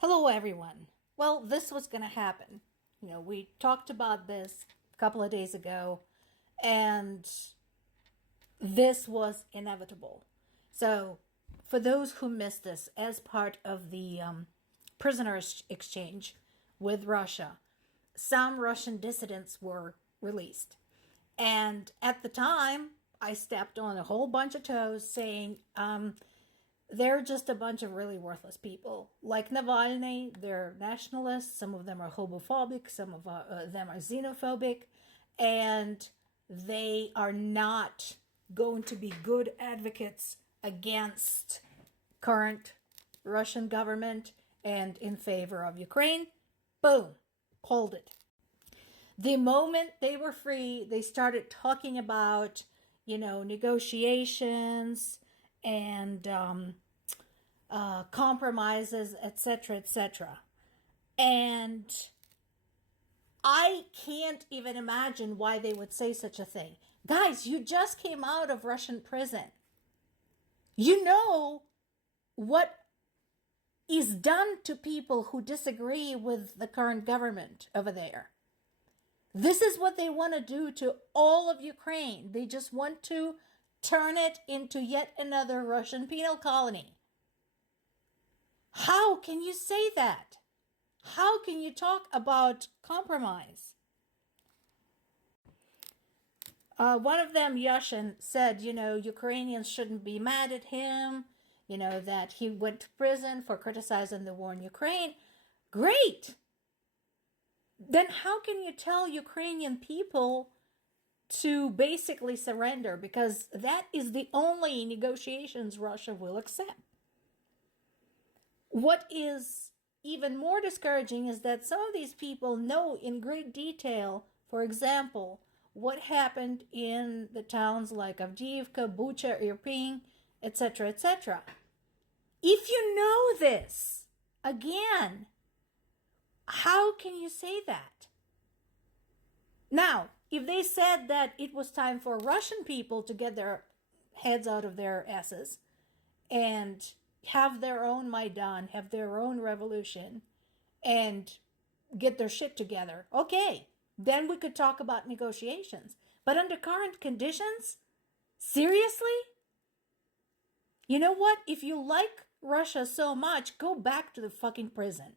Hello, everyone. Well, this was going to happen. We talked about this a couple of days ago, and this was inevitable. So, for those who missed this, as part of the prisoners exchange with Russia, some Russian dissidents were released. And at the time, I stepped on a whole bunch of toes saying, they're just a bunch of really worthless people. Like Navalny, they're nationalists. Some of them are homophobic. Some of them are xenophobic. And they are not going to be good advocates against current Russian government and in favor of Ukraine. Boom. Hold it. The moment they were free, they started talking about, negotiations and compromises, etc., etc. And I can't even imagine why they would say such a thing. Guys, you just came out of Russian prison. You know what is done to people who disagree with the current government over there. This is what they want to do to all of Ukraine. They just want to turn it into yet another Russian penal colony. How can you say that? How can you talk about compromise? One of them, Yashin, said, Ukrainians shouldn't be mad at him, that he went to prison for criticizing the war in Ukraine. Great! Then how can you tell Ukrainian people to basically surrender? Because that is the only negotiations Russia will accept. What is even more discouraging is that some of these people know in great detail, for example, what happened in the towns like Avdiivka, Bucha, Irpin, etc., etc. If you know this, again, how can you say that? Now, if they said that it was time for Russian people to get their heads out of their asses and have their own Maidan, have their own revolution, and get their shit together, okay, then we could talk about negotiations. But under current conditions, seriously? You know what? If you like Russia so much, go back to the fucking prison.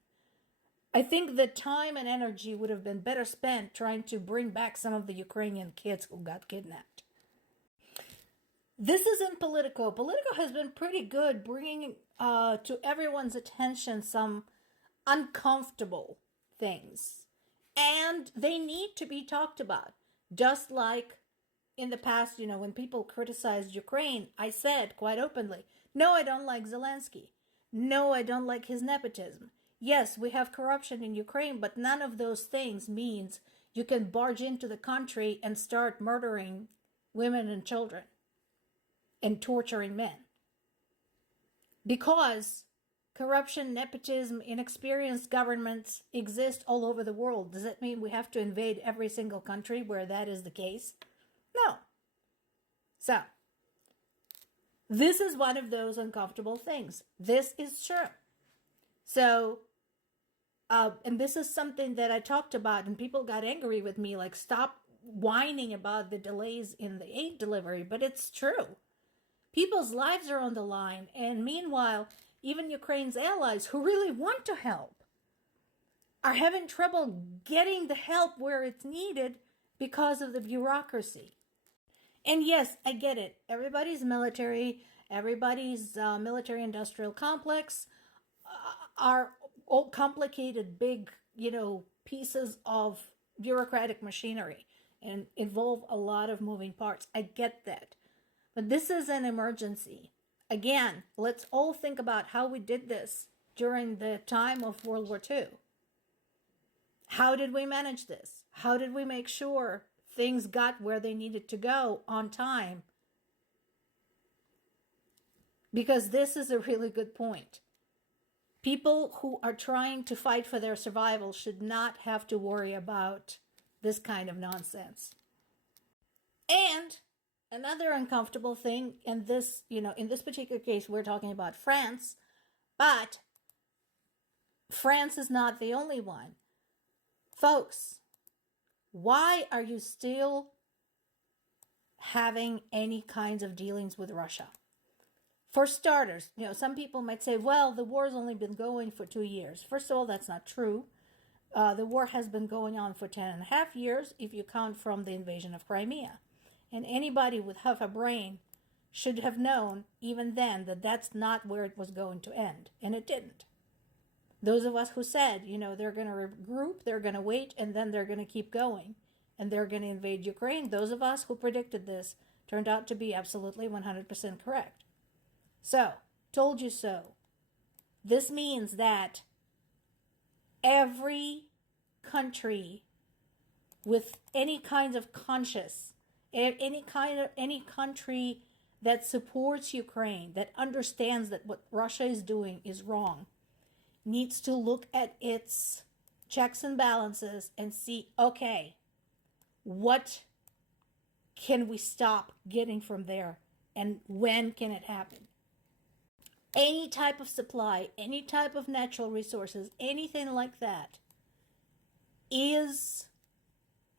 I think the time and energy would have been better spent trying to bring back some of the Ukrainian kids who got kidnapped. This isn't Politico. Politico has been pretty good bringing to everyone's attention some uncomfortable things. And they need to be talked about. Just like in the past, when people criticized Ukraine, I said quite openly, no, I don't like Zelensky. No, I don't like his nepotism. Yes, we have corruption in Ukraine, but none of those things means you can barge into the country and start murdering women and children and torturing men. Because corruption, nepotism, inexperienced governments exist all over the world. Does that mean we have to invade every single country where that is the case? No. So, this is one of those uncomfortable things. This is true. So, and this is something that I talked about and people got angry with me, like, stop whining about the delays in the aid delivery, but it's true. People's lives are on the line, and meanwhile, even Ukraine's allies who really want to help are having trouble getting the help where it's needed because of the bureaucracy. And yes, I get it. Everybody's military, everybody's military-industrial complex are all complicated, big, pieces of bureaucratic machinery and involve a lot of moving parts. I get that. But this is an emergency. Again, let's all think about how we did this during the time of World War II. How did we manage this? How did we make sure things got where they needed to go on time? Because this is a really good point. People who are trying to fight for their survival should not have to worry about this kind of nonsense. And another uncomfortable thing, and this, in this particular case, we're talking about France, but France is not the only one. Folks, why are you still having any kinds of dealings with Russia? For starters, some people might say, well, the war's only been going for 2 years. First of all, that's not true. The war has been going on for 10.5 years if you count from the invasion of Crimea. And anybody with half a brain should have known even then that that's not where it was going to end. And it didn't. Those of us who said, they're going to regroup, they're going to wait, and then they're going to keep going, and they're going to invade Ukraine, those of us who predicted this turned out to be absolutely 100% correct. So, told you so. This means that every country with any kinds of conscience, any country that supports Ukraine, that understands that what Russia is doing is wrong, needs to look at its checks and balances and see, okay, what can we stop getting from there, and when can it happen? Any type of supply, any type of natural resources, anything like that is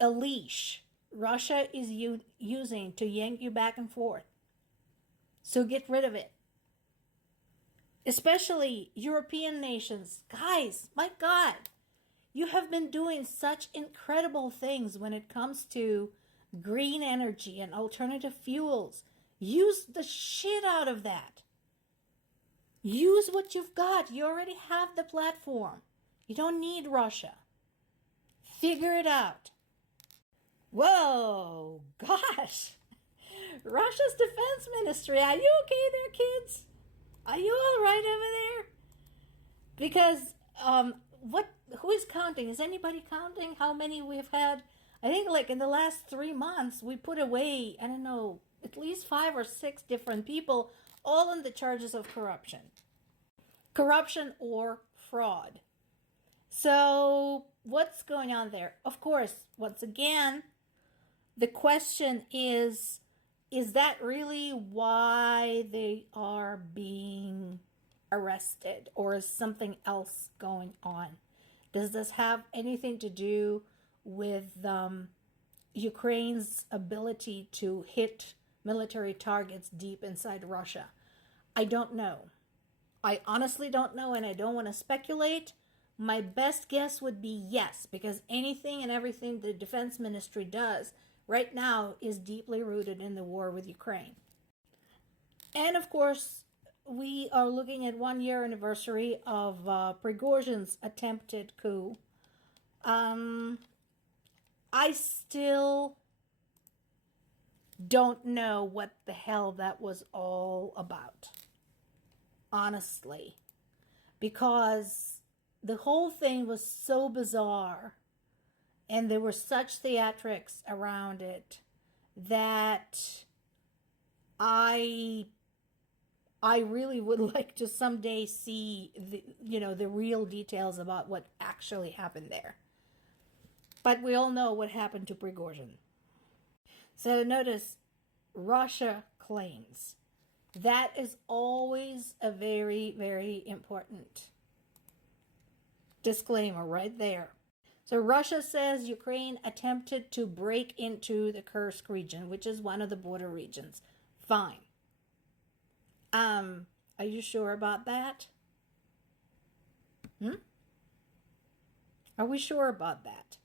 a leash Russia is using to yank you back and forth. So get rid of it. Especially European nations. Guys, my God, you have been doing such incredible things when it comes to green energy and alternative fuels. Use the shit out of that. Use what you've got. You already have the platform. You don't need Russia. Figure it out. Whoa, gosh. Russia's defense ministry. Are you okay there, kids? Are you all right over there? Because, who is counting? Is anybody counting how many we've had? I think like in the last 3 months, we put away, I don't know, at least 5 or 6 different people, all on the charges of corruption. Corruption or fraud. So what's going on there? Of course, once again, the question is that really why they are being arrested, or is something else going on? Does this have anything to do with Ukraine's ability to hit military targets deep inside Russia? I don't know. I honestly don't know, and I don't want to speculate. My best guess would be yes, because anything and everything the defense ministry does right now is deeply rooted in the war with Ukraine. And of course, we are looking at 1-year anniversary of Prigozhin's attempted coup. I still don't know what the hell that was all about, honestly, because the whole thing was so bizarre and there were such theatrics around it that I really would like to someday see the real details about what actually happened there. But we all know what happened to Prigozhin. So notice, Russia claims. That is always a very, very important disclaimer right there. So Russia says Ukraine attempted to break into the Kursk region, which is one of the border regions. Fine. Are you sure about that? Are we sure about that?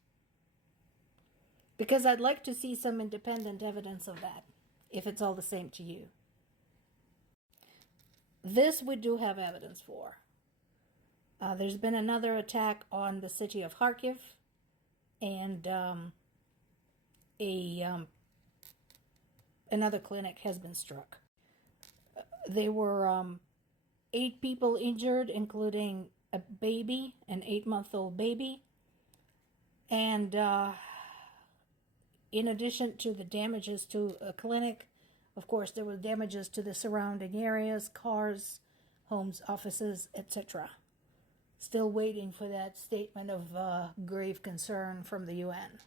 Because I'd like to see some independent evidence of that, if it's all the same to you. This we do have evidence for. There's been another attack on the city of Kharkiv, and another clinic has been struck. There were 8 people injured, including a baby, an 8-month-old baby. And in addition to the damages to a clinic, of course, there were damages to the surrounding areas, cars, homes, offices, etc. Still waiting for that statement of grave concern from the UN.